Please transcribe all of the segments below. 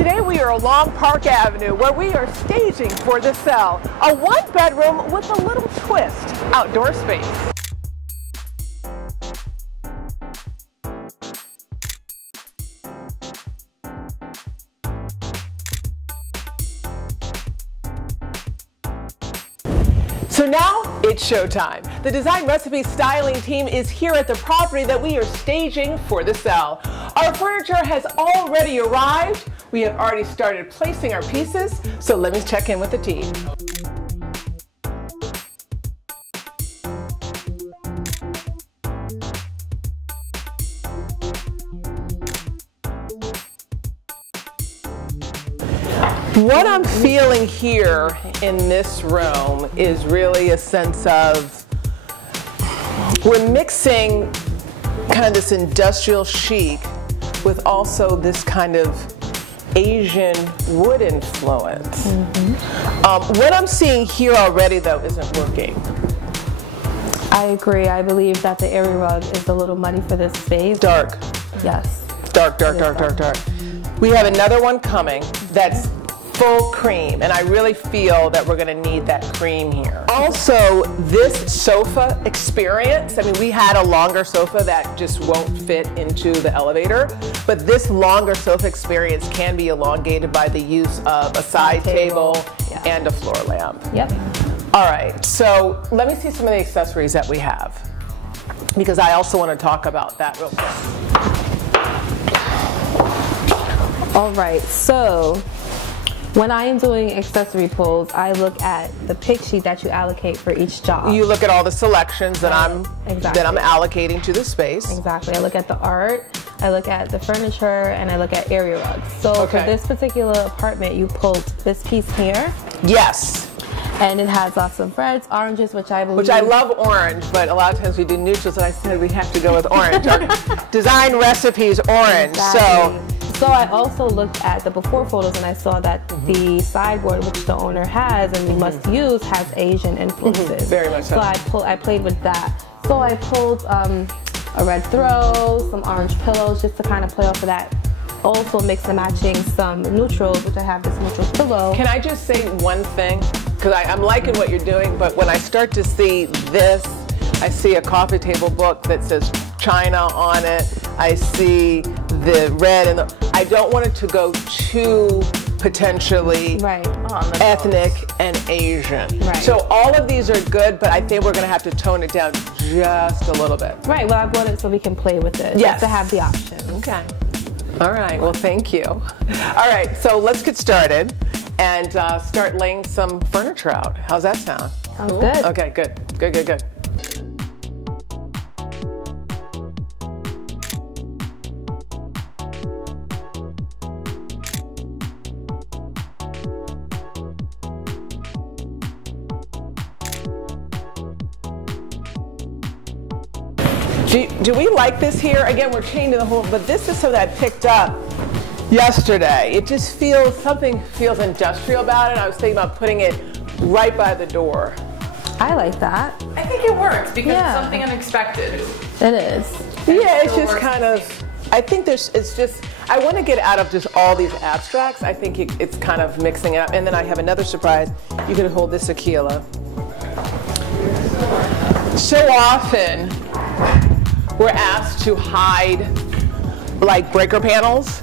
Today we are along Park Avenue where we are staging for The Cell, a one-bedroom with a little twist outdoor space. So now it's showtime. The Design Recipe Styling team is here at the property that we are staging for The Cell. Our furniture has already arrived. We have already started placing our pieces, so let me check in with the team. What I'm feeling here in this room is really a sense of, we're mixing kind of this industrial chic with also this kind of Asian wood influence. What I'm seeing here already though isn't working. I agree. I believe that the area rug is a little muddy for this space. Dark. Yes. Dark. We have another one coming that's full cream, and I really feel that we're gonna need that cream here. Also, this sofa experience, I mean, we had a longer sofa that just won't fit into the elevator, but this longer sofa experience can be elongated by the use of a side table and a floor lamp. Yep. All right, so let me see some of the accessories that we have, because I also wanna talk about that real quick. All right, so when I am doing accessory pulls, I look at the pick sheet that you allocate for each job. You look at all the selections that I'm allocating to the space. Exactly. I look at the art, I look at the furniture, and I look at area rugs. So for this particular apartment, you pulled this piece here. Yes. And it has lots of reds, oranges, which I believe. Which I love orange, but a lot of times we do neutrals, and I said we have to go with orange. Our design recipes orange. Exactly. So I also looked at the before photos and I saw that the sideboard, which the owner has and we must use, has Asian influences. Very much so. So I played with that. So I pulled a red throw, some orange pillows, just to kind of play off of that. Also mix and matching some neutrals, which I have this neutral pillow. Can I just say one thing? Because I'm liking what you're doing, but when I start to see this, I see a coffee table book that says China on it. I see the red and I don't want it to go too potentially ethnic and Asian. So all of these are good, but I think we're gonna have to tone it down just a little bit. Right, well I brought it so we can play with it. Yes. Just to have the option. Okay. All right, well thank you. All right, so let's get started and start laying some furniture out. How's that sound? Sounds good. Okay, good. Do we like this here? Again, we're changing the whole, but this is something I picked up yesterday. It just feels, something feels industrial about it. I was thinking about putting it right by the door. I like that. I think it works because it's something unexpected. It is. Yeah, it's just kind of, I think it's just, I want to get out of just all these abstracts. I think it's kind of mixing it up. And then I have another surprise. You can hold this Aquila. So often, we're asked to hide like breaker panels.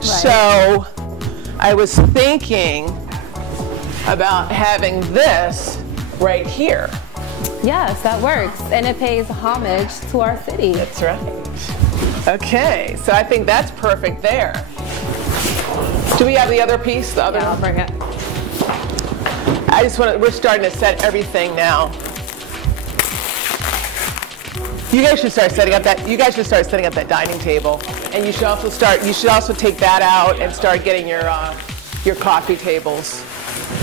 So I was thinking about having this right here. Yes, that works. And it pays homage to our city. That's right. Okay, so I think that's perfect there. Do we have the other piece? The other one? I'll bring it. I just want to, we're starting to set everything now. You guys should start setting up that dining table. And you should also take that out and start getting your coffee tables.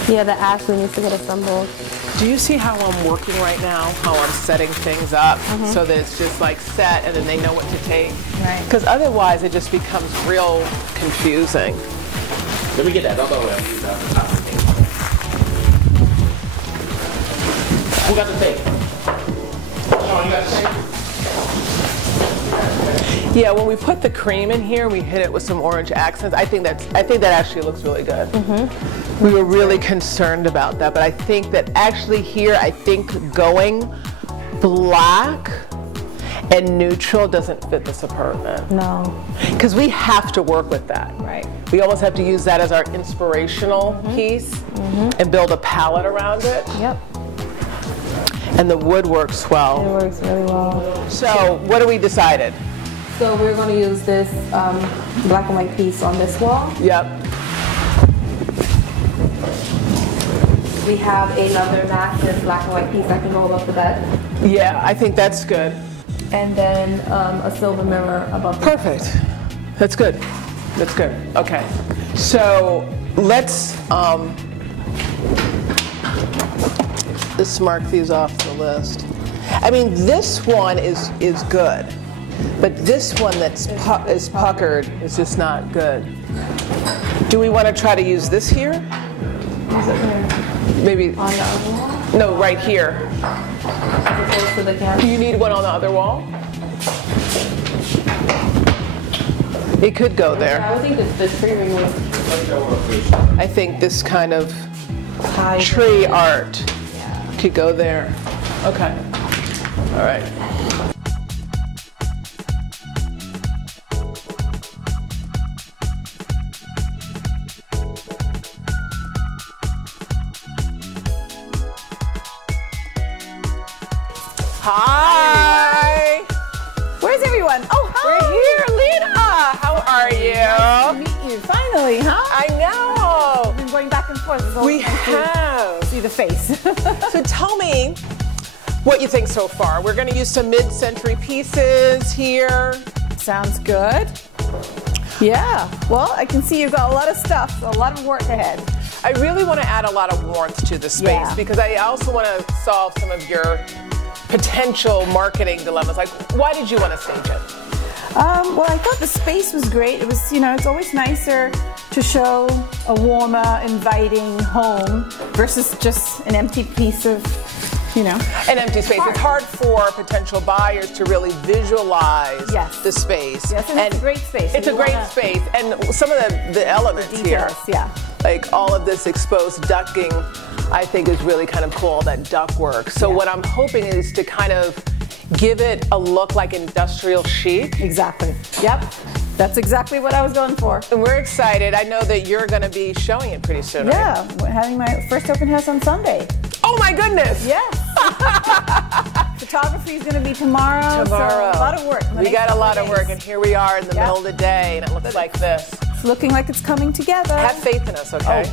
Yeah, the Ashley needs to get assembled. Do you see how I'm working right now? How I'm setting things up so that it's just like set and then they know what to take? Right. Because otherwise it just becomes real confusing. Let me get that. Don't go away. Who got the tape? Oh, you got the tape? Yeah, when we put the cream in here, we hit it with some orange accents. I think that actually looks really good. We were really concerned about that, but I think that actually here, I think going black and neutral doesn't fit this apartment. No. Because we have to work with that. Right. We almost have to use that as our inspirational piece and build a palette around it. Yep. And the wood works well. It works really well. So what do we decided? So we're going to use this black and white piece on this wall. Yep. We have another massive black and white piece that can go above the bed. Yeah, I think that's good. And then a silver mirror above the Perfect. That's good. That's good. Okay. So let's mark these off the list. I mean, this one is good, but this one that's is puckered is just not good. Do we want to try to use this here? Is it there? Maybe. On the other wall? No, right here. As opposed to the Do canvas? you need one on the other wall? It could go there. I would think that the tree ring was I think this kind of high. tree art could go there. Okay. All right. Hi. Where's everyone? Oh, hi. We're here, Lena. How are you? Nice to meet you. Finally, huh? I know. We've been going back and forth. It's We always nice to have. see the face. So tell me what you think so far. We're going to use some mid-century pieces here. Sounds good. Yeah. Well, I can see you've got a lot of stuff, a lot of work ahead. I really want to add a lot of warmth to the space Yeah. because I also want to solve some of your potential marketing dilemmas. Like, why did you want to stage it? Well, I thought the space was great. It was, it's always nicer to show a warmer, inviting home versus just an empty piece of, An empty space. It's hard for potential buyers to really visualize the space. Yes, and it's a great space. It's a great space. And some of the elements here, Details, yeah. like all of this exposed ducting, I think is really kind of cool, that ductwork. So what I'm hoping is to kind of give it a look like industrial chic. Exactly. Yep. That's exactly what I was going for. And we're excited. I know that you're going to be showing it pretty soon, right? Yeah, we're having my first open house on Sunday. Oh my goodness! Yes. Photography is going to be tomorrow. Tomorrow. So a lot of work. We got a lot of work, and here we are in the middle of the day, and it looks like this. It's looking like it's coming together. Have faith in us, okay?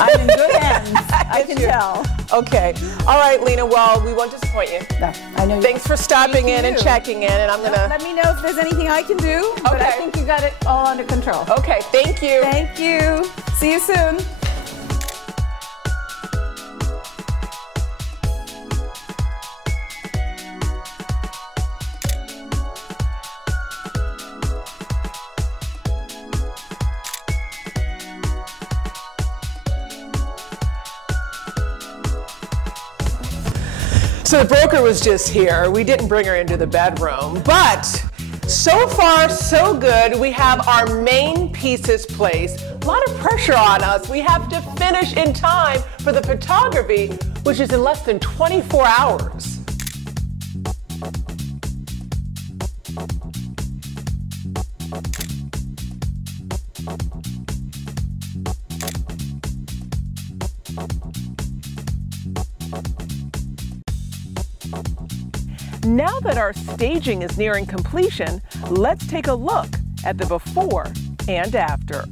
I'm in good hands. I can tell. Okay. All right, Lena. Well, we won't disappoint you. No, I know. Thanks for stopping in and you. checking in, and I'm gonna. Let me know if there's anything I can do. But I Okay. think you got it all under control. Okay. Thank you. Thank you. See you soon. So the broker was just here. We didn't bring her into the bedroom, but so far so good. We have our main pieces placed. A lot of pressure on us. We have to finish in time for the photography, which is in less than 24 hours. Now that our staging is nearing completion, let's take a look at the before and after.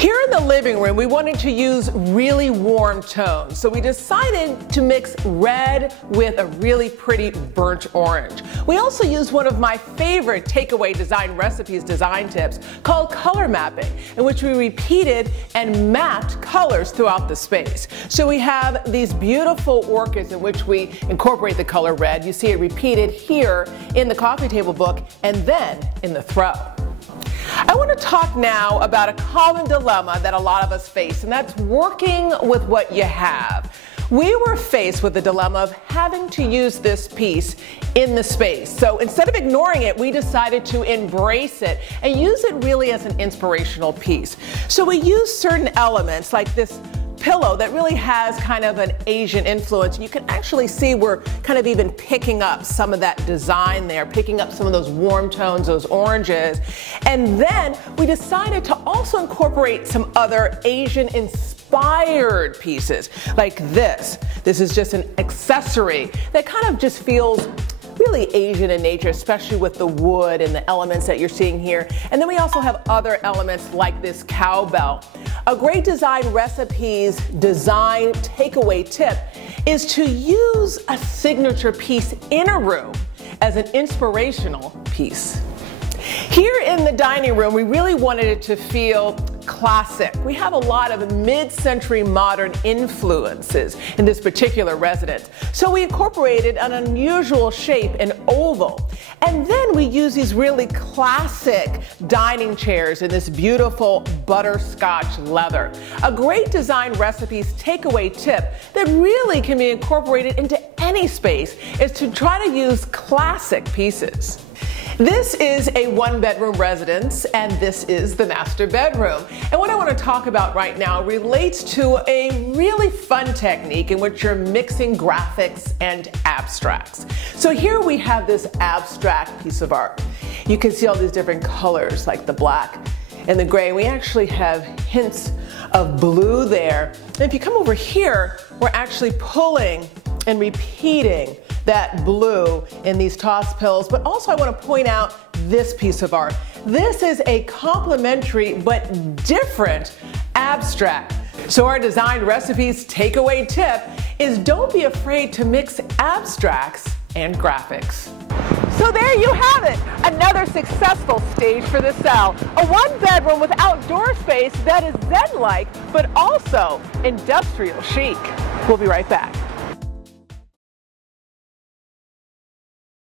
Here in the living room, we wanted to use really warm tones, so we decided to mix red with a really pretty burnt orange. We also used one of my favorite takeaway design recipes design tips called color mapping, in which we repeated and mapped colors throughout the space. So we have these beautiful orchids in which we incorporate the color red. You see it repeated here in the coffee table book and then in the throw. I want to talk now about a common dilemma that a lot of us face, and that's working with what you have. We were faced with the dilemma of having to use this piece in the space. So instead of ignoring it, we decided to embrace it and use it really as an inspirational piece. So we used certain elements like this pillow that really has kind of an Asian influence. You can actually see we're kind of even picking up some of that design there, picking up some of those warm tones, those oranges. And then we decided to also incorporate some other Asian inspired pieces like this. This is just an accessory that kind of just feels really Asian in nature, especially with the wood and the elements that you're seeing here. And then we also have other elements like this cowbell. A great design recipes design takeaway tip is to use a signature piece in a room as an inspirational piece. Here in the dining room, we really wanted it to feel classic. We have a lot of mid-century modern influences in this particular residence. So we incorporated an unusual shape, an oval. And then we use these really classic dining chairs in this beautiful butterscotch leather. A great design recipes takeaway tip that really can be incorporated into any space is to try to use classic pieces. This is a one-bedroom residence, and this is the master bedroom. And what I want to talk about right now relates to a really fun technique in which you're mixing graphics and abstracts. So here we have this abstract piece of art. You can see all these different colors like the black and the gray. We actually have hints of blue there. And if you come over here, we're actually pulling and repeating that blue in these toss pills. But also I want to point out this piece of art. This is a complementary but different abstract. So our design recipes takeaway tip is don't be afraid to mix abstracts and graphics. So there you have it, another successful stage for the cell. A one-bedroom with outdoor space that is Zen-like, but also industrial chic. We'll be right back.